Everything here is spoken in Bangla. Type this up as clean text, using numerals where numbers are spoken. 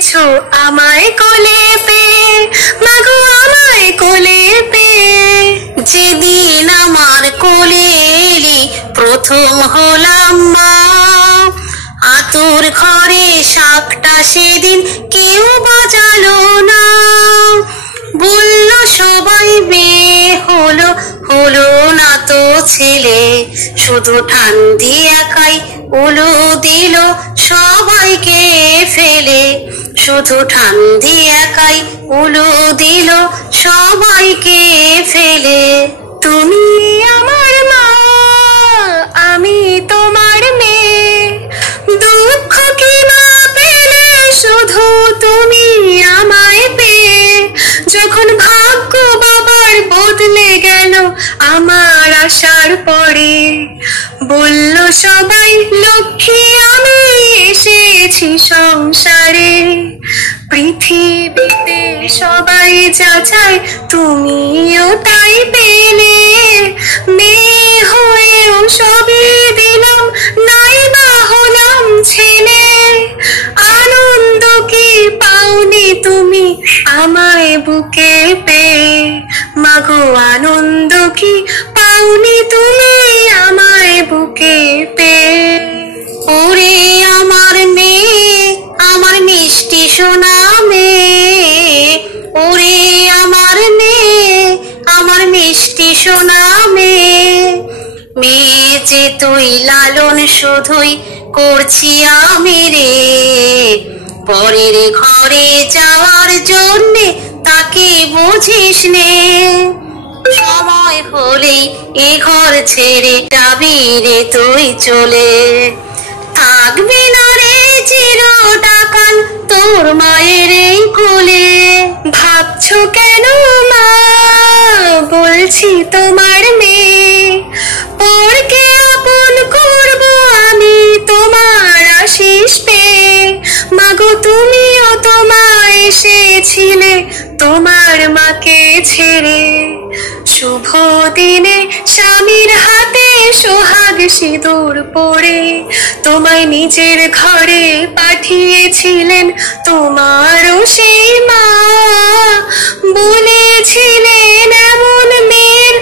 এসেছো আমায় কোলে পেয়ে, মাগো আমায় কোলে পেয়ে। যেদিন আমার কোলে এলি প্রথম হলাম মা, আতুর ঘরে শাকটা সেদিন কেউ বাজালো না। বলল সবাই মেয়ে হলো, হলো না তো ছেলে। শুধু ঠান্দি একাই উলু দিল সবাইকে ফেলে। শুধু ঠান্দি একাই উলু দিল সবাইকে ফেলে। তুমি আমার মা, আমি তোমার মেয়ে। দুঃখ কি না পেলে শুধু তুমি আমায় পেয়ে। যখন ভাগ্য বাবার বদলে গেল আমার আসার পরে, বলল সবাই লক্ষ্মী আমি এসেছি সংসারে। পৃথিবীতে সবাই যা চায় তুমিও তাই পেলে। মেয়ে হয়েও সবই দিলাম, নাই বা হলাম ছেলে। আনন্দ কি পাওনি তুমি আমায় বুকে পেয়ে, মাগো আনন্দ কি পাওনি তুমি আমায় বুকে পেয়ে। ওরে আমার মেয়ে, আমার মিষ্টি সোনা মেয়ে। ওরে আমার মেয়ে, আমার মিষ্টি সোনা মেয়ে। মেয়ে যে তুই লালন শুধুই করছি আমি রে। পরের ঘরে যাওয়ার জন্যে তাকে বুঝিস নে। সময় হলেই এ ঘর ছেড়ে যাবি রে তুই চলে। থাকবি না রে চিরটাকাল তোর মায়ের এই কোলে। ভাবছো কেন মা, বলছি তোমার মেয়ে। পরকে আপন করব আমি তোমার আশিস পেয়ে। মাগো তুমিও তোমায় এসেছিলে তোমার মাকে ছেড়ে। শুভ দিনে স্বামীর হাতে সোহাগ সিঁদুর পরে, তোমায় নিজের ঘরে পাঠিয়েছিলেন তোমারও সেই মা। বলেছিলেন এমন মেয়ের